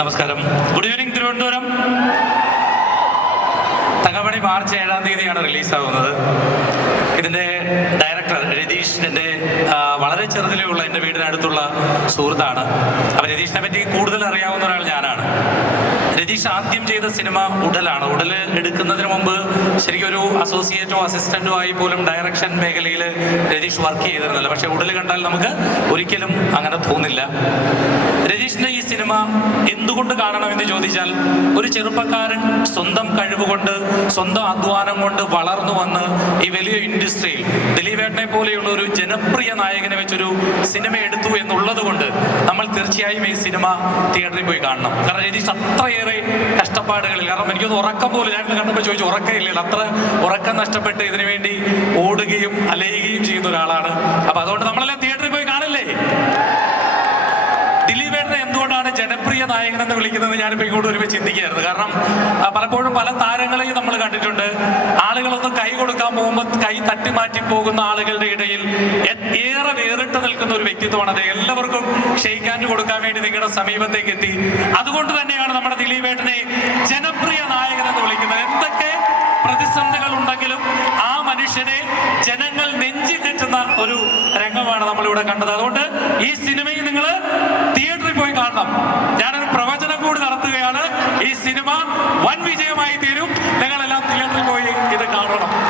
നമസ്കാരം. Good evening Thiruvananthapuram. Thankamani March ഏഴാം തീയതിയാണ് റിലീസാവുന്നത് ഇതിന്റെ ഡയറക്ടർ രതീഷ് എന്റെ വളരെ ചെറുതിലുള്ള എന്റെ വീടിനടുത്തുള്ള സുഹൃത്താണ്. അപ്പം രതീഷിനെ പറ്റി കൂടുതൽ അറിയാവുന്ന ഒരാൾ ഞാനാണ്. രതീഷ് ആദ്യം ചെയ്ത സിനിമ ഉടലാണ്. ഉടൽ എടുക്കുന്നതിന് മുമ്പ് ശരിക്കും ഒരു അസോസിയേറ്റോ അസിസ്റ്റന്റോ ആയി പോലും ഡയറക്ഷൻ മേഖലയിൽ രതീഷ് വർക്ക് ചെയ്തിരുന്നില്ല. പക്ഷെ ഉടൽ കണ്ടാൽ നമുക്ക് ഒരിക്കലും അങ്ങനെ തോന്നില്ല. രതീഷിന്റെ ഈ സിനിമ എന്തുകൊണ്ട് കാണണമെന്ന് ചോദിച്ചാൽ ഒരു ചെറുപ്പക്കാരൻ സ്വന്തം കഴിവുകൊണ്ട് സ്വന്തം അധ്വാനം കൊണ്ട് വളർന്നു വന്ന് ഈ വലിയ ഇൻഡസ്ട്രിയിൽ ദിലീപേട്ടനെ പോലെയുള്ള ഒരു ജനപ്രിയ നായകനെ വെച്ചൊരു സിനിമ എടുത്തു എന്നുള്ളത് കൊണ്ട് നമ്മൾ തീർച്ചയായും ഈ സിനിമ തിയേറ്ററിൽ പോയി കാണണം. കാരണം എനിക്ക് അത്രയേറെ കഷ്ടപ്പാടുകളിൽ കാരണം എനിക്കൊന്ന് ഉറക്കം പോലും ഞാൻ കണ്ടപ്പോൾ ചോദിച്ചു ഉറക്കമില്ല അത്ര ഉറക്കം നഷ്ടപ്പെട്ട് ഇതിനു വേണ്ടി ഓടുകയും അലയുകയും ചെയ്യുന്ന ഒരാളാണ്. അപ്പൊ അതുകൊണ്ട് ജനപ്രിയ നായകൻ എന്ന് വിളിക്കുന്നത് ഞാനിപ്പോ ഇങ്ങോട്ട് ഒരുമിച്ച് ചിന്തിക്കുകയായിരുന്നു. കാരണം പലപ്പോഴും പല താരങ്ങളെയും നമ്മൾ കണ്ടിട്ടുണ്ട്. ആളുകളൊന്ന് കൈ കൊടുക്കാൻ പോകുമ്പോൾ കൈ തട്ടി മാറ്റി പോകുന്ന ആളുകളുടെ ഇടയിൽ ഏറെ വേറിട്ട് നിൽക്കുന്ന ഒരു വ്യക്തിത്വമാണ് അത് എല്ലാവർക്കും ഷെയ്ക്കാൻഡ് കൊടുക്കാൻ വേണ്ടി നിങ്ങളുടെ സമീപത്തേക്ക് എത്തി. അതുകൊണ്ട് തന്നെയാണ് നമ്മുടെ ദിലീപേട്ടനെ ജനപ്രിയ നായകൻ എന്ന് വിളിക്കുന്നത്. എന്തൊക്കെ പ്രതിസന്ധികൾ ഉണ്ടെങ്കിലും ആ മനുഷ്യനെ ജനങ്ങൾ നെഞ്ചി കെട്ടുന്ന ഒരു രംഗമാണ് നമ്മളിവിടെ കണ്ടത്. അതുകൊണ്ട് ഈ സിനിമയിൽ നിങ്ങൾ തിയേറ്ററിൽ പോയി കാണണം. സിനിമ